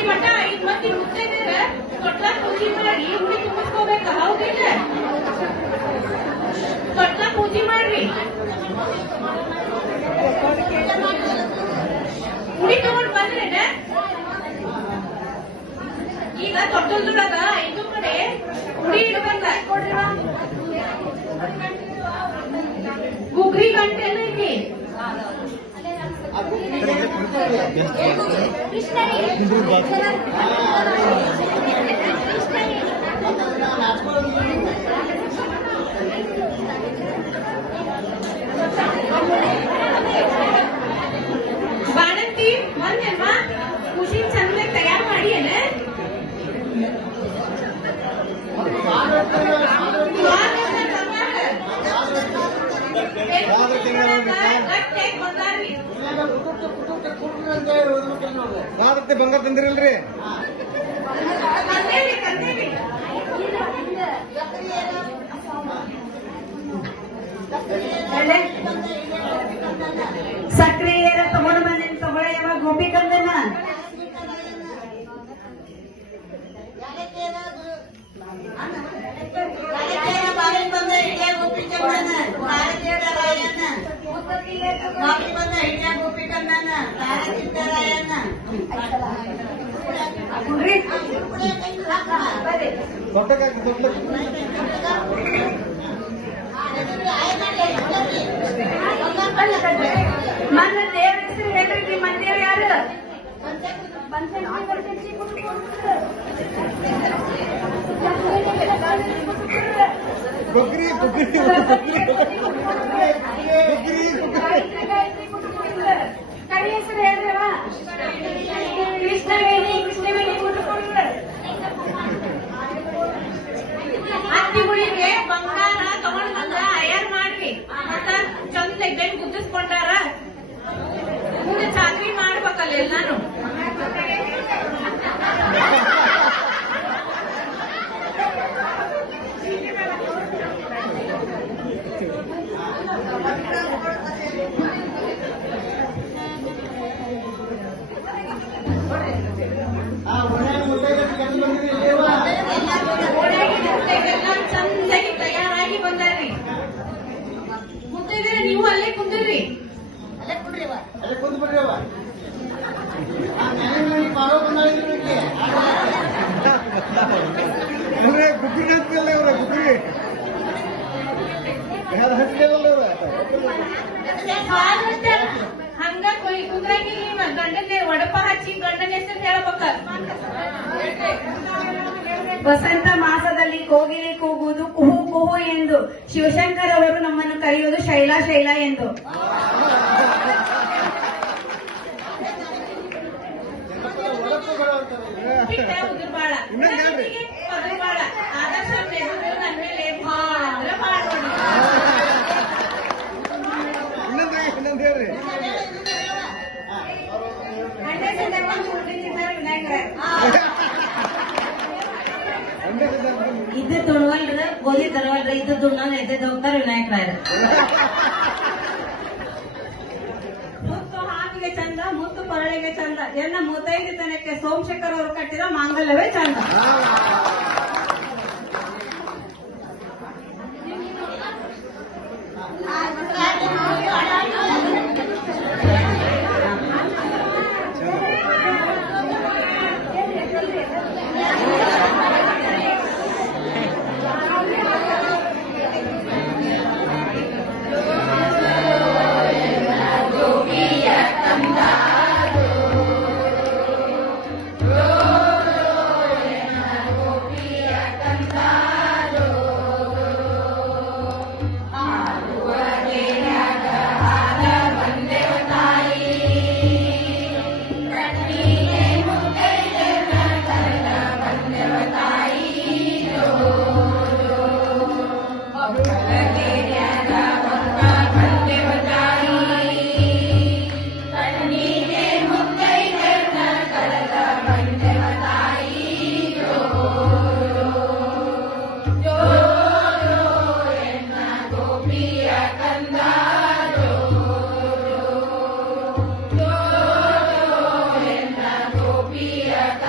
ಇಲ್ಲಿ ಮಠ 5 ಮಂದಿ ಮುತ್ತೈದೆಯರ ತೊಟ್ಲ ಪೂಜೆ ಮಾಡಿ ಉಡಿ ತುಂಬಿಸ್ಕೋಬೇಕ, ಹೌದಿಲ್ಲ? ತೊಟ್ಲ ಪೂಜೆ ಮಾಡ್ರಿ, ಉಡಿ ತಗೊಂಡ್ ಬಂದ್ರೇನ? ಈಗ ತೊಟ್ಟಲ್ದೊಳಗ 5 ಕಡೆ ಉಡಿ ಇಡ್ಬೇಕ. ಗುಗ್ರಿ ಗಂಟೆಲ್ಲ ಐತಿ. ಬಾಣಂತಿ ಒಂದೇಮ್ಮ ಖುಷಿ ಚಂದ ತಯಾರು ಮಾಡಿ ಏನ ಬಂಗಾರ ತಂದಿರಲ್ರಿ? ಸಕ್ರೆ ತಗೊಂಡು ಬಂದೇನು ತಗೊಳ್ಳಿ. ಯಾವಾಗ ಗೋಪಿ ಕಂದನ ಮನ್ನ ದೇವ್ರ ಹೆಸರು ಹೇಳ್ರಿ. ನಿಮ್ಮ ಮಂದಿರ ಯಾರು? ಕೈ ಹೆಸರು ಹೇಳ್ರವ. ಕೃಷ್ಣವೇಣಿ ಅತ್ತಿಗಳಿಗೆ ಬಂಗಾರ ತಗೊಂಡ್ ಬಂದ ಅಯ್ಯಾರ್ ಮಾಡ್ರಿ. ಮತ್ತ ಚಂದ ಬೆನ್ ಗುದ್ದಿಸ್ಕೊಂಡಾರ. ಮುಂದೆ ಚಾಕ್ರಿ ಮಾಡ್ಬೇಕಲ್ಲ ಎಲ್ಲಾನು. ಚಂದಾಗಿ ತಯಾರಾಗಿ ಬಂದಾರ್ರಿ. ಮುತ್ತೈದೆರ ನೀವು ಅಲ್ಲೇ ಕುಂದ್ರಿ. ಗುಗ್ರಿ ಹಚ್ಚಿಲ್ಲ ಅವ್ರ ಗುಗ್ರಿ ಹಂಗ ಕುಂದ್ರಂಗಿಲ್ಲ. ಗಂಡನ ಒಡಪ ಹಚ್ಚಿ ಗಂಡನ ಹೆಸರು ಹೇಳ್ಬೇಕ. ವಸಂತ ಮಾಸದಲ್ಲಿ ಕೋಗಿಲೆ ಕೂಗುವುದು ಕುಹು ಕುಹು ಎಂದು. ಶಿವಶಂಕರ್ ಅವರು ನಮ್ಮನ್ನು ಕರೆಯುವುದು ಶೈಲಾ ಶೈಲಾ ಎಂದು. ಉದುರ್ಬಾಳ ಪದುರ್ಬಾಳ ಆದರ್ಶ ನನ್ನ ಮೇಲೆ ಭಾಳ ಅಂದ್ರೆ ಭಾಳ ಇನ್ನೊಂದು ಹೇಳ್ರಿ. ಅಣ್ಣ ಚಂದ ಉಳಿದಿದ್ದಾರೆ ವಿನಾಯಕರ. ಇದು ತುಳುವಲ್ರ ಗೋಧಿ ತರವಲ್ರ. ಇದು ದುಣ್ಣ ಎದ್ದೆ ಹೋಗ್ತಾರೆ ವಿನಾಯಕರಾಯರು. ಮುತ್ತು ಹಾವಿಗೆ ಚಂದ, ಮುತ್ತು ಪರಳಿಗೆ ಚಂದ. ಎನ್ನ ಮುತ್ತೈದು ತನಕ್ಕೆ ಸೋಮಶೇಖರ್ ಅವರು ಕಟ್ಟಿದ ಮಾಂಗಲ್ಯವೇ ಚಂದ.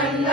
ಕಂದ